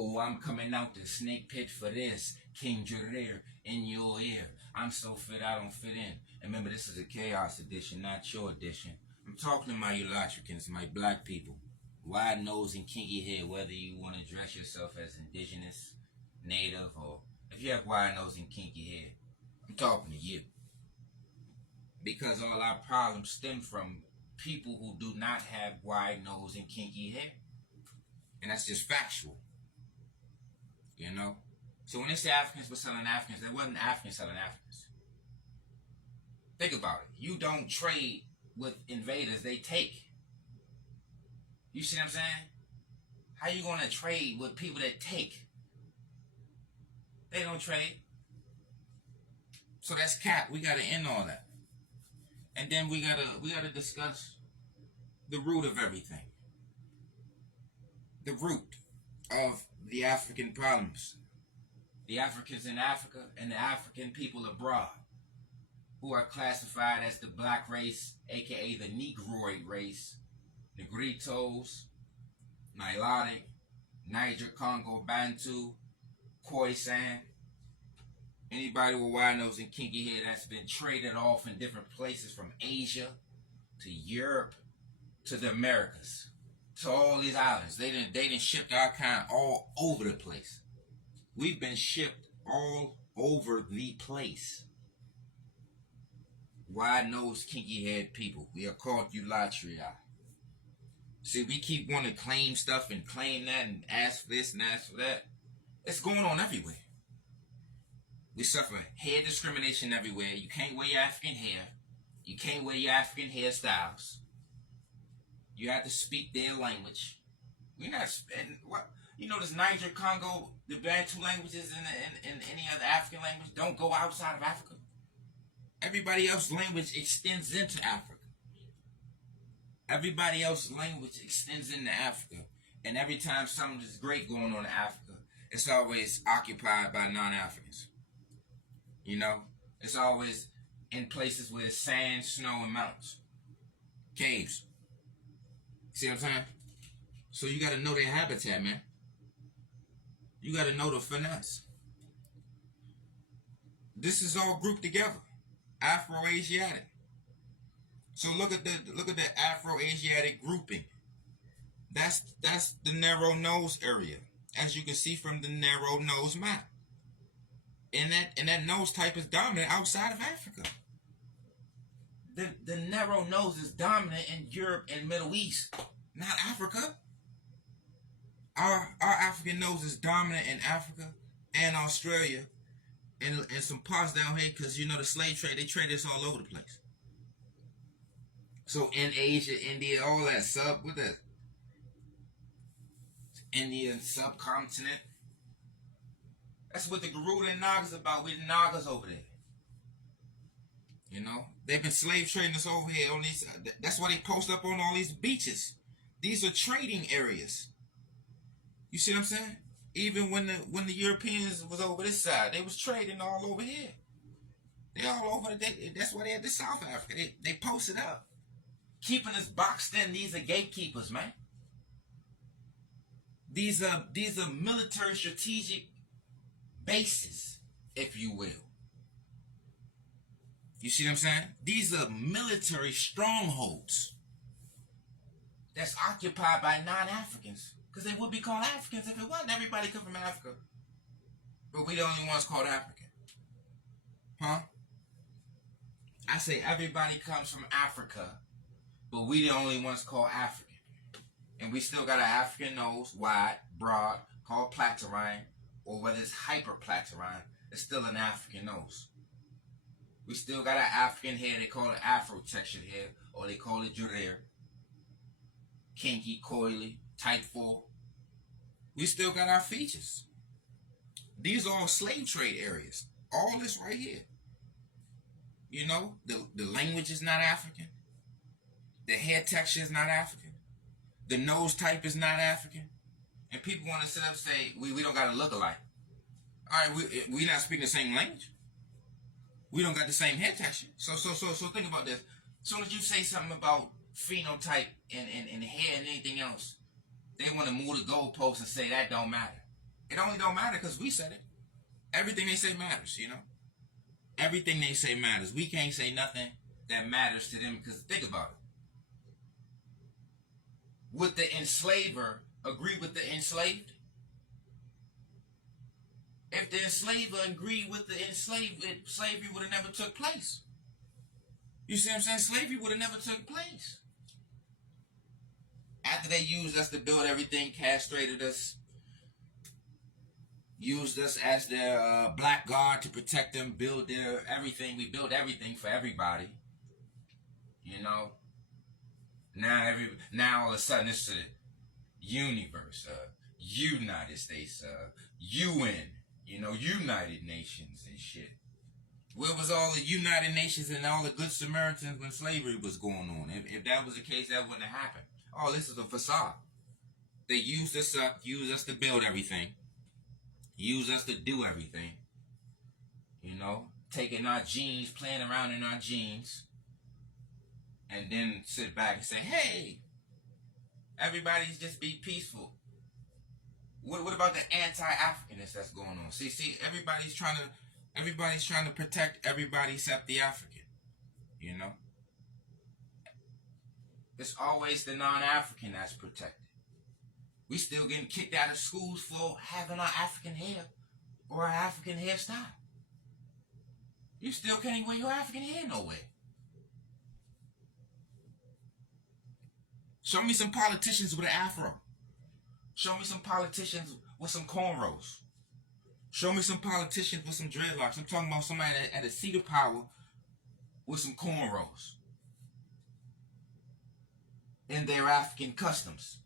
Oh, I'm coming out the snake pit for this. King Jareer in your ear. I'm so fit I don't fit in. And remember, this is a chaos edition, not your edition. I'm talking to my Asiatics, my black people. Wide nose and kinky hair, whether you want to dress yourself as indigenous, native, or if you have wide nose and kinky hair. I'm talking to you. Because all our problems stem from people who do not have wide nose and kinky hair. And that's just factual. You know? So when they say Africans were selling Africans, there wasn't Africans selling Africans. Think about it. You don't trade with invaders, they take. You see what I'm saying? How you gonna trade with people that take? They don't trade. So that's cap. We gotta end all that. And then we gotta discuss the root of everything. The root of the African problems. The Africans in Africa and the African people abroad, who are classified as the black race, aka the Negroid race, Negritos, Nilotic, Niger, Congo, Bantu, Khoisan. Anybody with wide nose and kinky hair that's been traded off in different places from Asia to Europe to the Americas, to all these islands. They didn't ship our kind all over the place. We've been shipped all over the place. Wide-nosed, kinky-haired people. We are called Eulatria. See, we keep wanting to claim stuff and claim that and ask for this and ask for that. It's going on everywhere. We suffer hair discrimination everywhere. You can't wear your African hair. You can't wear your African hairstyles. You have to speak their language. We're not spending what you know. This Niger, Congo, the Bantu languages, and any other African language don't go outside of Africa. Everybody else's language extends into Africa. Everybody else's language extends into Africa, and every time something is great going on in Africa, it's always occupied by non-Africans. You know, it's always in places where it's sand, snow, and mountains, caves. See what I'm saying? So you got to know their habitat, man. You got to know the finesse. This is all grouped together. Afro-Asiatic. So look at the Afro-Asiatic grouping. That's the narrow nose area, as you can see from the narrow nose map. And that nose type is dominant outside of Africa. The narrow nose is dominant in Europe and Middle East, not Africa. Our African nose is dominant in Africa and Australia and some parts down here, because you know the slave trade, they trade us all over the place. So in Asia, India, all that with that Indian subcontinent. That's what the Garuda and Nagas about. We the Nagas over there. You know, they've been slave trading us over here on these. That's why they post up on all these beaches. These are trading areas. You see what I'm saying? Even when the Europeans was over this side, they was trading all over here. They all over. That's why they had the South Africa. They posted up, keeping us boxed in. These are gatekeepers, man. These are military strategic bases, if you will. You see what I'm saying? These are military strongholds that's occupied by non-Africans. Because they would be called Africans if it wasn't. Everybody come from Africa. But we the only ones called African. Huh? I say everybody comes from Africa, but we the only ones called African. And we still got an African nose, wide, broad, called platyrine, or whether it's hyperplatyrine, it's still an African nose. We still got an African hair, they call it Afro textured hair, or they call it Jareer. Kinky, coily, type 4. We still got our features. These are all slave trade areas. All this right here. You know, the language is not African. The hair texture is not African. The nose type is not African. And people want to sit up and say, we don't got to look alike. All right, we not speaking the same language. We don't got the same hair texture. So think about this. As soon as you say something about phenotype and hair and anything else, they want to move the goalposts and say that don't matter. It only don't matter because we said it. Everything they say matters, you know? Everything they say matters. We can't say nothing that matters to them because think about it. Would the enslaver agree with the enslaved? If the enslaver agreed with the enslaved, slavery would have never took place. You see what I'm saying? Slavery would have never took place. After they used us to build everything, castrated us, used us as their black guard to protect them, build their everything. We built everything for everybody. You know? Now all of a sudden it's a universe, United States, UN, you know, United Nations and shit. Where was all the United Nations and all the good Samaritans when slavery was going on? If that was the case, that wouldn't have happened. Oh, this is a facade. They used us up, used us to build everything, used us to do everything. You know, taking our genes, playing around in our genes, and then sit back and say, hey, everybody's just be peaceful. What about the anti-Africanness that's going on? See, everybody's trying to protect everybody except the African. You know? It's always the non-African that's protected. We still getting kicked out of schools for having our African hair or our African hairstyle. You still can't even wear your African hair nowhere. Show me some politicians with an afro. Show me some politicians with some cornrows. Show me some politicians with some dreadlocks. I'm talking about somebody at a seat of power with some cornrows. In their African customs.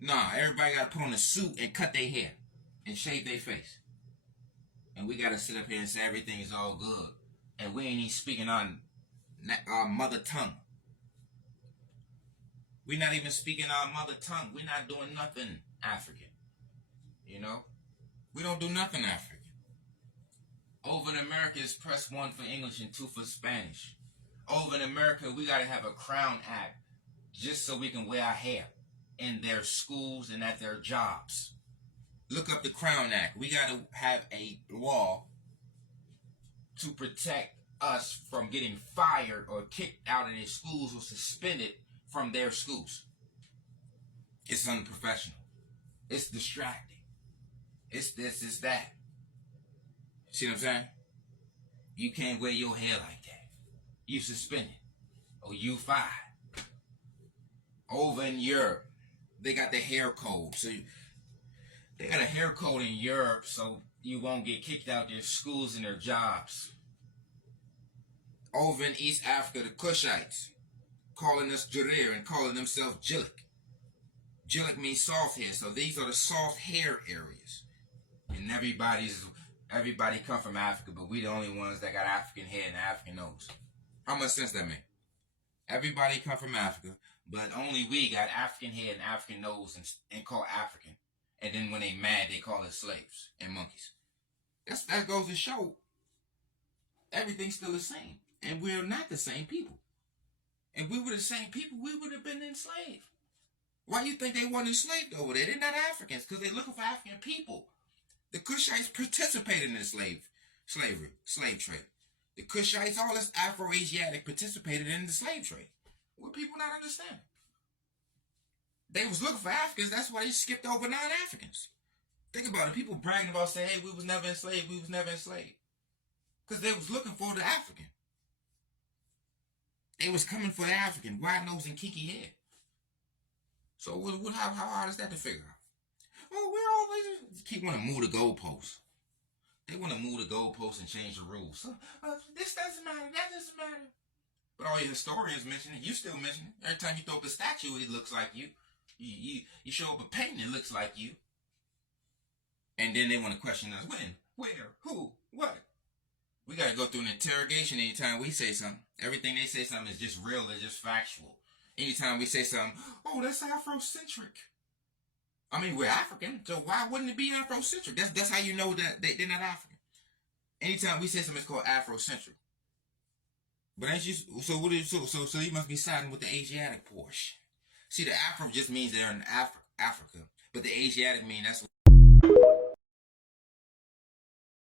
Nah, everybody got to put on a suit and cut their hair and shave their face. And we got to sit up here and say everything is all good. And we ain't even speaking on our mother tongue. We're not even speaking our mother tongue. We're not doing nothing African. You know? We don't do nothing African. Over in America, it's press 1 for English and 2 for Spanish. Over in America, we got to have a Crown Act just so we can wear our hair in their schools and at their jobs. Look up the Crown Act. We got to have a law to protect us from getting fired or kicked out of their schools or suspended from their schools. It's unprofessional. It's distracting. It's this, it's that. See what I'm saying? You can't wear your hair like that. You suspended. Or you fired. Over in Europe, they got the hair code. So they got a hair code in Europe so you won't get kicked out their schools and their jobs. Over in East Africa, the Cushites calling us Jarir and calling themselves Jillik. Jillik means soft hair, so these are the soft hair areas. And everybody come from Africa, but we the only ones that got African hair and African nose. How much sense that make? Everybody come from Africa, but only we got African hair and African nose and call African. And then when they mad, they call us slaves and monkeys. That goes to show everything's still the same. And we're not the same people. If we were the same people, we would have been enslaved. Why you think they weren't enslaved over there? They're not Africans because they're looking for African people. The Cushites participated in the slave trade. The Cushites, all this Afro-Asiatic, participated in the slave trade. What people not understand? They was looking for Africans. That's why they skipped over non-Africans. Think about it. People bragging about saying, hey, we was never enslaved. We was never enslaved. Because they was looking for the African. They was coming for the African, wide nose and kinky hair. So how hard is that to figure out? Oh, we're always keep wanting to move the goalposts. They want to move the goalposts and change the rules. So, this doesn't matter. That doesn't matter. But all your historians mention it. You still mention it. Every time you throw up a statue, it looks like you. You show up a painting, it looks like you. And then they want to question us. When? Where? Who? What? We got to go through an interrogation anytime we say something. Everything they say something is just real. It's just factual. Anytime we say something, oh, that's Afrocentric. I mean, we're African, so why wouldn't it be Afrocentric? That's how you know that they're not African. Anytime we say something, it's called Afrocentric. But ain't you, so you must be siding with the Asiatic portion. See, the Afro just means they're in Africa, but the Asiatic mean that's